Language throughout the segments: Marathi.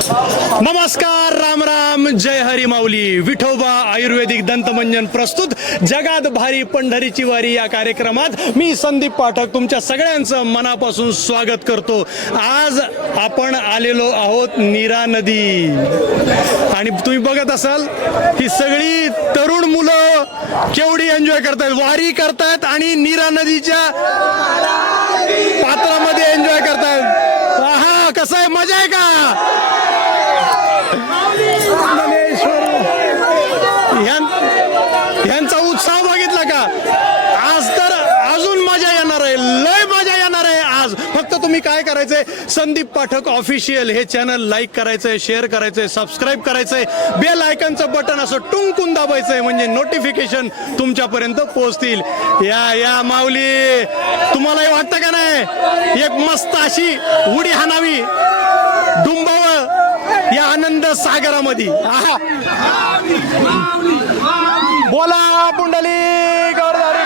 नमस्कार, राम राम, जय हरी माऊली. विठोबा आयुर्वेदिक दंतमंजन प्रस्तुत जगात भारी पंढरीची वारी या कार्यक्रमात मी संदीप पाठक तुमच्या सगळ्यांचं मनापासून स्वागत करतो. आज आपण आलेलो आहोत नीरा नदी आणि तुम्ही बघत असाल ही सगळी तरुण मुलं केवढी एन्जॉय करतायत, वारी करतायत आणि नीरा नदीच्या पात्रामध्ये एन्जॉय करतायत. हा, कसं आहे, मजा आहे का? ह्यांचा उत्साह बघितला का? आज तर अजून मजा येणार आहे, लय मजा येणार आहे आज. फक्त तुम्ही काय करायचंय, संदीप पाठक ऑफिशियल हे चॅनल लाईक करायचंय, शेअर करायचंय, सबस्क्राईब करायचंय, बेल आयकॉनचं बटन असं टुंकून दाबायचंय म्हणजे नोटिफिकेशन तुमच्यापर्यंत पोहोचतील. या माऊली, तुम्हालाही वाटतं का नाही एक मस्त अशी उडी हाणावी डुंबावं या आनंद सागरामध्ये? बोला पुंडलिक गौरधारी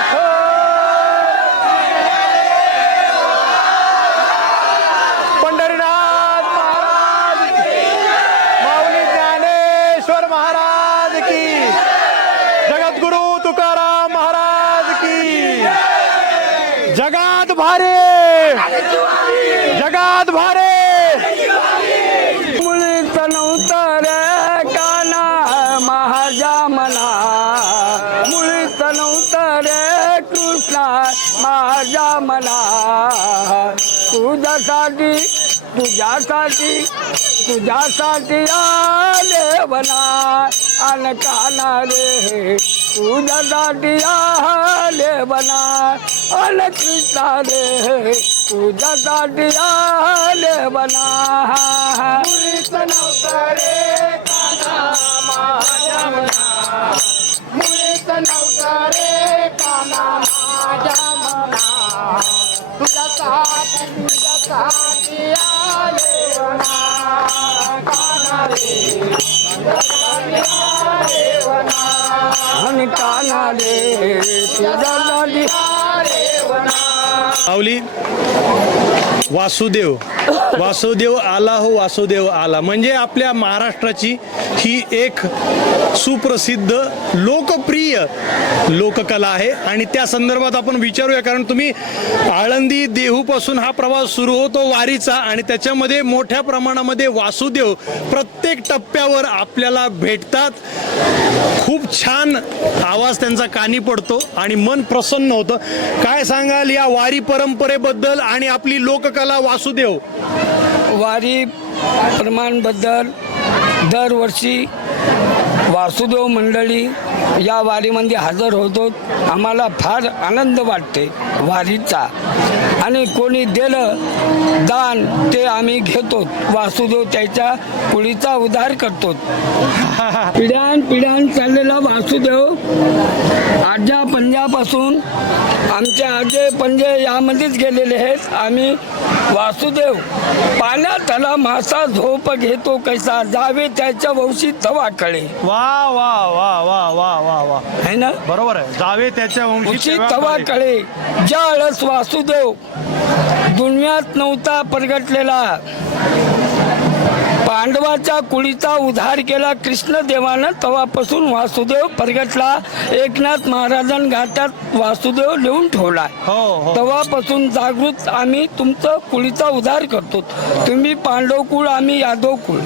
पंढरीनाथ महाराज की, माऊली ज्ञानेश्वर महाराज की, जगद्गुरु तुकाराम महाराज की. जगात भारे, जगात भारे. माझ्या मना तुझ्यासाठी तुझ्यासाठी तुझ्यासाठी आले बना अनकाना रे, तुझ्यासाठी आले बना अनकृष्णा रे, तुझ्यासाठी आले बना. मुळीच नव्हतं रे काना माझ्या मना, मुळीच नव्हतं रे काना माझ्या मना, तुझ्यासाठी आले बना काना रे, तुझ्यासाठी आले बना आणि काना रे, तुझ्यासाठी आले बना. माऊली, वासुदेव वासुदेव आला हो, वासुदेव आला म्हणजे आपल्या महाराष्ट्राची ही एक सुप्रसिद्ध लोकप्रिय लोककला आहे आणि त्या संदर्भात आपण विचारूया. कारण तुम्ही आळंदी देहूपासून हा प्रवास सुरू होतो वारीचा आणि त्याच्यामध्ये मोठ्या प्रमाणामध्ये वासुदेव प्रत्येक टप्प्यावर आपल्याला भेटतात. खूप छान आवाज त्यांचा कानी पडतो आणि मन प्रसन्न होतं. काय सांगाल या वारी परंपरेबद्दल आणि आपली लोककला वासुदेव? वारी प्रमाणबद्दल दरवर्षी वासुदेव मंडळी या वारीमध्ये हजर होतो. आम्हाला फार आनंद वाटते वारीचा आणि कोणी दिलं दान ते आम्ही घेतो. वासुदेव त्याच्या कुळीचा उद्धार करतो. पिढ्यान चाललेला वासुदेव आज्या पंजापासून आमचे आजे पंजे यामध्येच गेलेले आहेत. आम्ही वासुदेव पाण्यात आला मासा झोप घेतो कैसा, जावे त्याच्या वंशी तवा कळे. वा वा वा वा वा वा वा, है ना? बरोबर आहे. जावे त्याच्या वंशी तवा कळे. ज्यावेळेस वासुदेव दुनियात नव्हता प्रगटलेला, पांडवाच्या कुळीचा उद्धार केला कृष्णदेवानं, तेव्हापासून वासुदेव प्रगटला. एकनाथ महाराजांनी घाटात वासुदेव लिहून ठेवला. तेव्हापासून जागृत आम्ही तुमचं कुळीचा उद्धार करतो. तुम्ही पांडव कुळ, आम्ही यादव कुळ.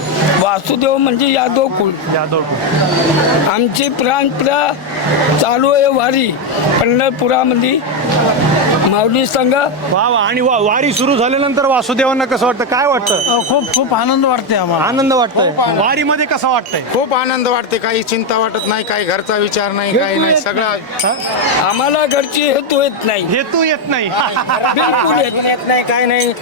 वासुदेव म्हणजे यादव कुळ. आमची परंपरा चालू आहे वारी पंढरपुरामध्ये माऊली संघ. वा वा. आणि वारी सुरू झाल्यानंतर वासुदेवांना कसं वाटतं, काय वाटतं? खूप आनंद वाटते आम्हाला. आनंद वाटतंय. वारीमध्ये कसं वाटतंय? खूप आनंद वाटते. काही चिंता वाटत नाही, काही घरचा विचार नाही, काही नाही. सगळं आम्हाला घरची हेतू येत नाही. हेतू येत नाही. बिलकुल येत नाही, काय नाही.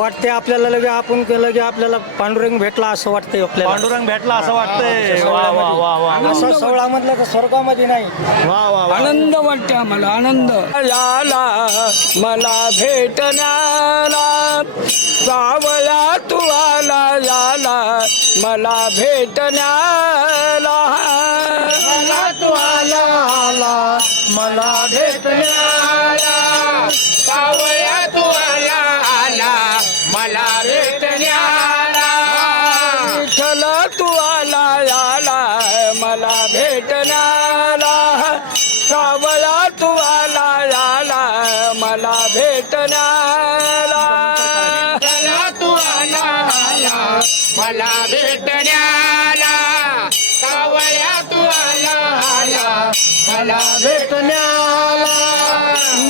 वाटते आपल्याला लगे आपण केलं की आपल्याला पांडुरंग भेटला असं वाटतंय. आपल्याला पांडुरंग भेटला असं वाटतंय. वा वा वा वा. असं सोहळामधलं तर स्वर्गामध्ये नाही. वा वा वा. आनंद वाटते आम्हाला. आनंद याला मला भेटण्याला, सावळा तू आला याला मला भेटण्याला, मला तू आला मला भेटण्याला, सावळा तू आला मला भेटण्याला. तू आला आला मला भेटण्याला सावळा तू आला आला मला भेटण्याला तू आला आला मला भेटण्याला सावया तू आला आला मला भेटण्याला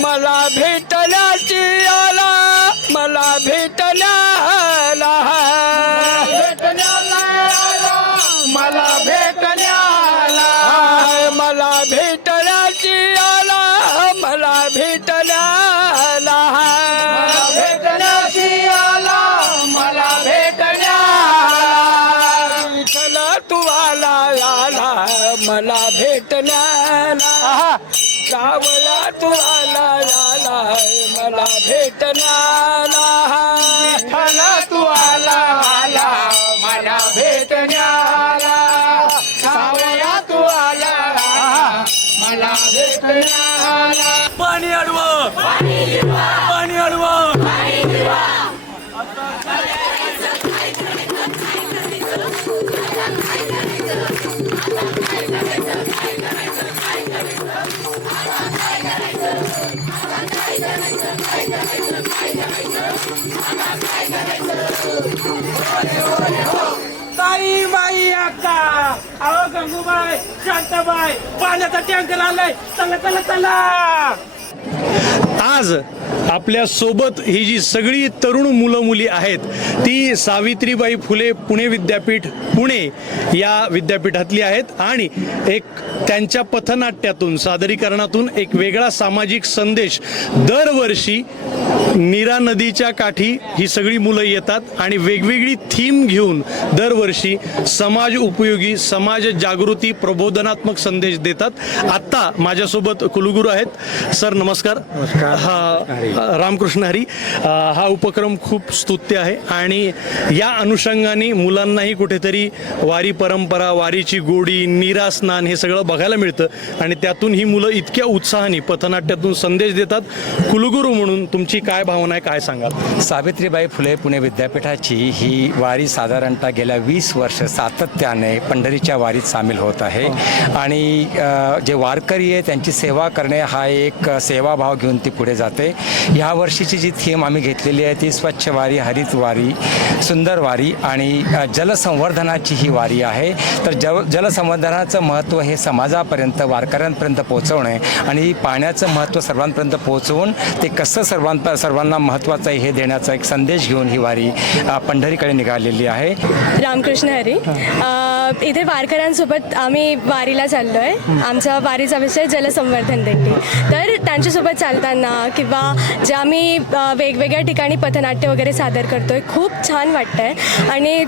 मला भेटण्याची आला मला भेटण्याला मला भेटण्याला मला भेटण्याची आला मला भेटण्याला भेटण्याची आला मला भेटण्याला विठ्ठल तू आला आला मला भेटण्याला सावळा तू आला आला मला भेटण्याला विठ्ठला तू आला आला मला भेटण्याला सावया तू आला आला मला भेटण्याला पाणी अडवं पाणी अडवं ताई बाई अक्का अहो गंगूबाई शांताबाई पाण्याचा टँकर आलाय चला चला चला आज आपल्या सोबत ही जी सगळी तरुण मुलं मुली आहेत ती सावित्रीबाई फुले पुणे विद्यापीठ पुणे या विद्यापीठातली आहेत आणि एक त्यांच्या पथनाट्यातून सादरीकरणातून एक वेगळा सामाजिक संदेश दरवर्षी नीरा नदीच्या काठी ही सगळी मुलं येतात आणि वेगवेगळी थीम घेऊन दरवर्षी समाज उपयोगी समाज जागृती प्रबोधनात्मक संदेश देतात. आत्ता माझ्यासोबत कुलगुरू आहेत. सर नमस्कार. रामकृष्ण हरी. हा उपक्रम खूप स्तुत्य आहे आणि या अनुषंगाने मुलांनाही कुठेतरी वारी परंपरा वारीची गोडी नीरा स्नान हे सगळं बघायला मिळतं आणि त्यातून ही मुलं इतक्या उत्साहाने पथनाट्यातून संदेश देतात. कुलगुरू म्हणून तुमची काय भावना आहे, काय सांगा? सावित्रीबाई फुले पुणे विद्यापीठाची ही वारी साधारणतः गेल्या 20 वर्ष सातत्याने पंढरीच्या वारीत सामील होत आहे आणि जे वारकरी आहे त्यांची सेवा करणे हा एक सेवाभाव घेऊन ती पुढे जाते. ह्या वर्षीची जी थीम आम्ही घेतलेली आहे ती स्वच्छ वारी, हरित वारी, सुंदर वारी आणि जलसंवर्धनाची ही वारी आहे. तर जलसंवर्धनाचं महत्त्व हे समाजापर्यंत वारकऱ्यांपर्यंत पोहोचवणे आणि पाण्याचं महत्त्व सर्वांपर्यंत पोहोचवून ते कसं सर्वांना महत्त्वाचं आहे हे देण्याचा एक संदेश घेऊन ही वारी पंढरीकडे निघालेली आहे. रामकृष्ण हरी. इथे वारकऱ्यांसोबत आम्ही वारीला चाललो आहे. आमचा वारीचा विषय जलसंवर्धन दिंडी. तर त्यांच्यासोबत चालताना किंवा जे आम्ही वेगवेगळ्या ठिकाणी पथनाट्य वगैरे सादर करतो आहे खूप छान वाटतं आहे आणि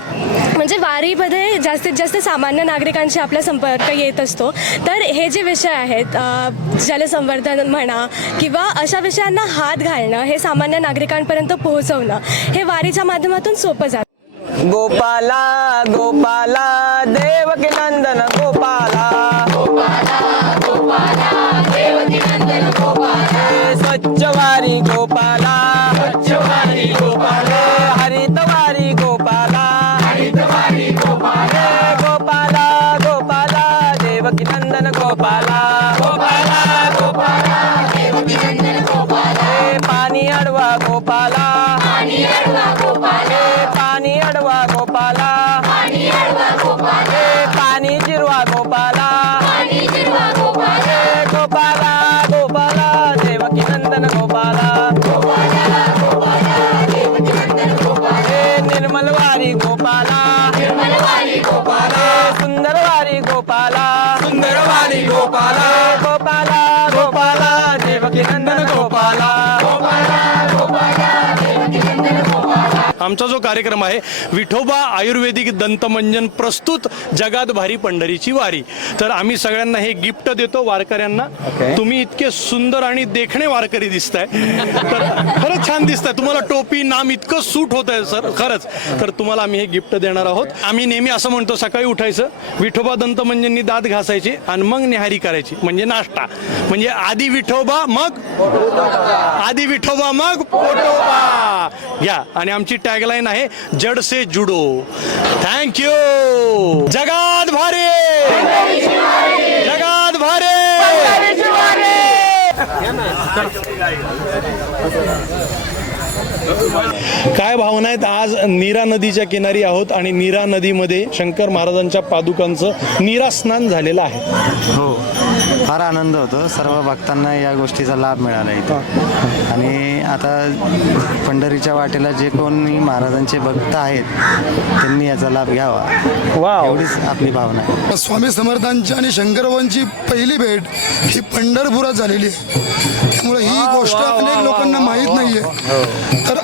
म्हणजे वारीमध्ये जास्तीत जास्त सामान्य नागरिकांशी आपला संपर्क येत असतो. तर हे जे विषय आहेत जलसंवर्धन म्हणा किंवा अशा विषयांना हात घालणं हे सामान्य नागरिकांपर्यंत पोहोचवणं हे वारीच्या माध्यमातून सोपं जातं. गोपाला गोपाला देवकी नंदन गोपाला स्वच्छ वारी गोपाला हरित वारी गोपाला गोपाला गोपाला देवकी नंदन गोपाला पाणी अडवा गोपाला पाणी अडवा गोपाला पाणी जिरवा गोपाला गोपाला गोपाला देवकी नंदन गोपाला निर्मल वारी गोपाला सुंदर वारी गोपाला गोपाला गोपाला देवकी नंदन गोपाला. आमचा जो कार्यक्रम आहे विठोबा आयुर्वेदिक दंतमंजन प्रस्तुत जगात भारी पंढरीची वारी. तर आम्ही सगळ्यांना हे गिफ्ट देतो वारकऱ्यांना. तुम्ही इतके सुंदर आणि देखणे वारकरी दिसताय तर खरंच छान दिसताय. तुम्हाला टोपी नाम इतकं सूट होत आहे सर खरंच. तर तुम्हाला आम्ही हे गिफ्ट देणार आहोत. आम्ही नेहमी असं म्हणतो सकाळी उठायचं विठोबा दंतमंजननी दात घासायचे आणि मग न्याहारी करायची म्हणजे नाश्ता. म्हणजे आधी विठोबा मग पोटोबा घ्या. आणि आमची टॅग टॅगलाईन आहे जड से जुडो. थँक्यू. जगात भारी, जगात भारी. काय भावना आहेत? आज नीरा नदीच्या किनारी आहोत आणि नीरा नदीमध्ये शंकर महाराजांच्या पादुकांचं नीरा स्नान झालेलं आहे. हो, फार आनंद होतो. सर्व भक्तांना या गोष्टीचा लाभ मिळाला इथं. आणि आता पंढरीच्या वाटेला जे कोणी महाराजांचे भक्त आहेत त्यांनी याचा लाभ घ्यावा, वाव. एवढीच आपली भावना आहे. स्वामी समर्थांची आणि शंकरबाबांची पहिली भेट ही पंढरपुरात झालेली आहे. त्यामुळे ही गोष्ट अनेक लोकांना माहीत नाहीये. तर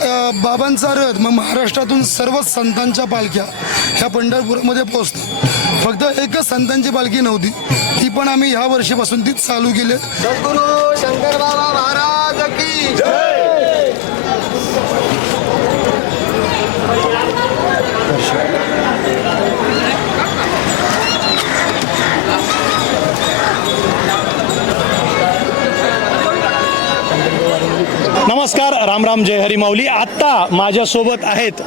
बाबांचा रथ मग महाराष्ट्रातून सर्व संतांच्या पालख्या ह्या पंढरपूरमध्ये पोहोचतात. फक्त एकच संतांची पालखी नव्हती, ती पण आम्ही ह्या वर्षीपासून ती चालू केली. सद्गुरु शंकर बाबा महाराज की जय. नमस्कार, राम राम, जय हरी माऊली. आत्ता माझ्यासोबत आहेत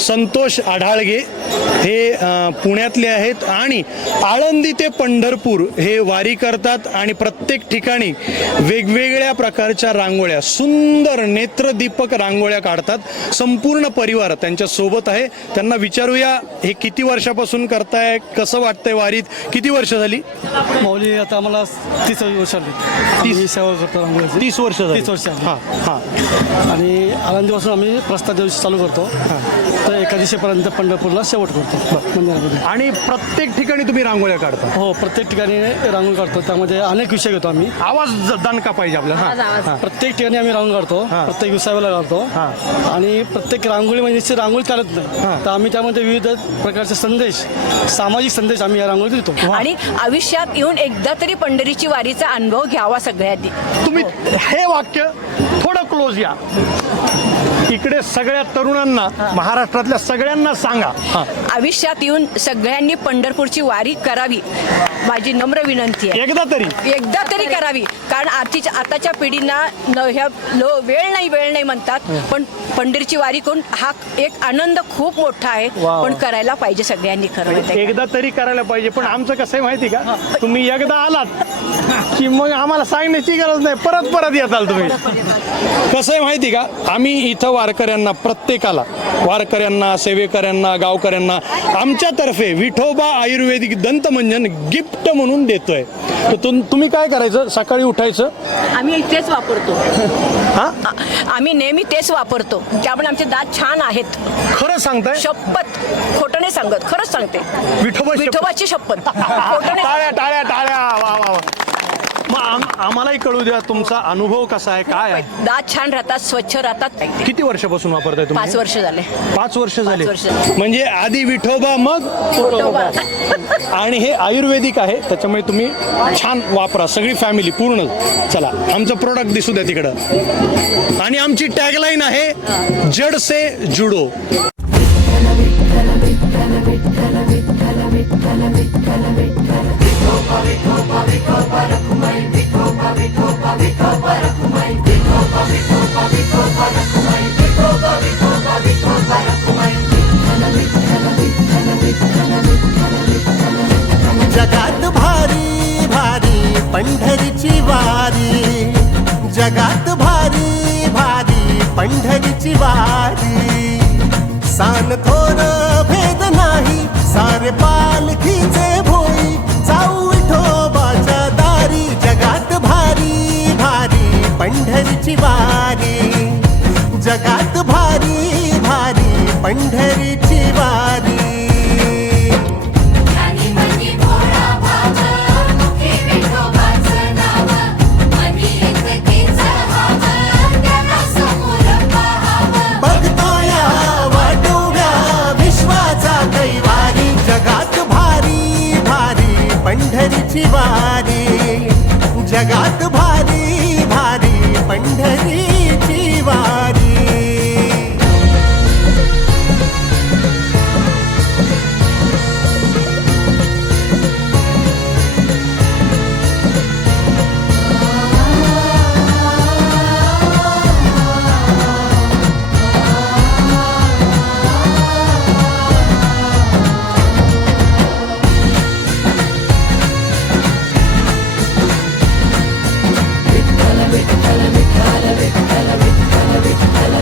संतोष आढाळगे. हे पुण्यातले आहेत आणि आळंदी ते पंढरपूर हे वारी करतात आणि प्रत्येक ठिकाणी वेगवेगळ्या प्रकारच्या रांगोळ्या, सुंदर नेत्रदीपक रांगोळ्या काढतात. संपूर्ण परिवार त्यांच्या सोबत आहे. त्यांना विचारूया हे किती वर्षापासून करताय, कसं वाटतंय वारीत, किती वर्ष झाली? माऊली आता आम्हाला 30 वर्ष आली. 30 सेवा करतो रांगोळीची. 30 वर्ष झाली. 30 वर्ष आली. हां हां. आणि आळंदीपासून आम्ही प्रस्ताव दिवशी चालू करतो तर एकादशीपर्यंत पंढरपूरला शेवट करतो मंदिरामध्ये. आणि प्रत्येक ठिकाणी तुम्ही रांगोळ्या काढता? हो, प्रत्येक ठिकाणी रांगोळी काढतो. त्यामध्ये अनेक विषय घेतो आम्ही. आवाज दणका पाहिजे आपल्याला. हां. प्रत्येक ठिकाणी आम्ही रांगोळी काढतो. प्रत्येक विषयाला काढतो. आणि प्रत्येक रांगोळी म्हणजे रांगोळी चालत नाही, तर आम्ही त्यामध्ये विविध प्रकारचे संदेश, सामाजिक संदेश आम्ही या रांगोळीत देतो. आणि आयुष्यात येऊन एकदा तरी पंढरीची वारीचा अनुभव घ्यावा सगळ्यांनी. तुम्ही हे वाक्य थोडं क्लोज या. इकडे सगळ्या तरुणांना, महाराष्ट्रातल्या सगळ्यांना सांगा. आयुष्यात येऊन सगळ्यांनी पंढरपूरची वारी करावी, माझी नम्र विनंती आहे. एकदा तरी करावी. कारण आताच्या पिढींना वेळ नाही म्हणतात, पण पंढरीची वारी करून हा एक आनंद खूप मोठा आहे. पण करायला पाहिजे सगळ्यांनी. खरं एकदा तरी करायला पाहिजे. पण आमचं कसं आहे माहिती का, तुम्ही एकदा आलात की मग आम्हाला सांगण्याची गरज नाही, परत येताल तुम्ही. कसं आहे माहिती का, आम्ही इथं वारकऱ्यांना, प्रत्येकाला, वारकऱ्यांना, सेवेकऱ्यांना, गावकऱ्यांना आमच्यातर्फे विठोबा आयुर्वेदिक दंतमंजन गिफ्ट म्हणून देतोय. तर तुम्ही काय करायचं, सकाळी उठायचं. आम्ही तेच वापरतो. हां, आम्ही नेहमी तेच वापरतो. त्यामुळे आमचे दात छान आहेत. खरं सांगताय? शपथ, खोटं नाही सांगत, खरंच सांगते. विठोबाची शपथ. टाळ्या टाळ्या टाळ्या. वा वा वा. मग आम्हालाही कळू द्या तुमचा अनुभव कसा आहे, काय आहे. दात छान राहतात, स्वच्छ राहतात. किती वर्षापासून वापरताय तुम्ही? 5 वर्ष झाले. 5 वर्ष झाले. 5 वर्ष. म्हणजे आधी विठोबा मग आणि हे आयुर्वेदिक आहे, त्याच्यामुळे तुम्ही छान वापरा, सगळी फॅमिली पूर्ण. चला, आमचं प्रोडक्ट दिसू द्या तिकडं. आणि आमची टॅगलाईन आहे जड से जुडो. जगात भारी भारी पंढरीची वारी, जगात भारी भारी पंढरीची वारी. सान थोर भेद नाही, सारे पालखीचे भोई, जाऊ विठोबाच्या दारी. जगात भारी भारी पंढरीची वारी, जगात भारी भारी पंढरीची वारी. बघतो या वाटोव्या विश्वाचा कैवारी. जगात भारी भारी पंढरीची वारी, जगात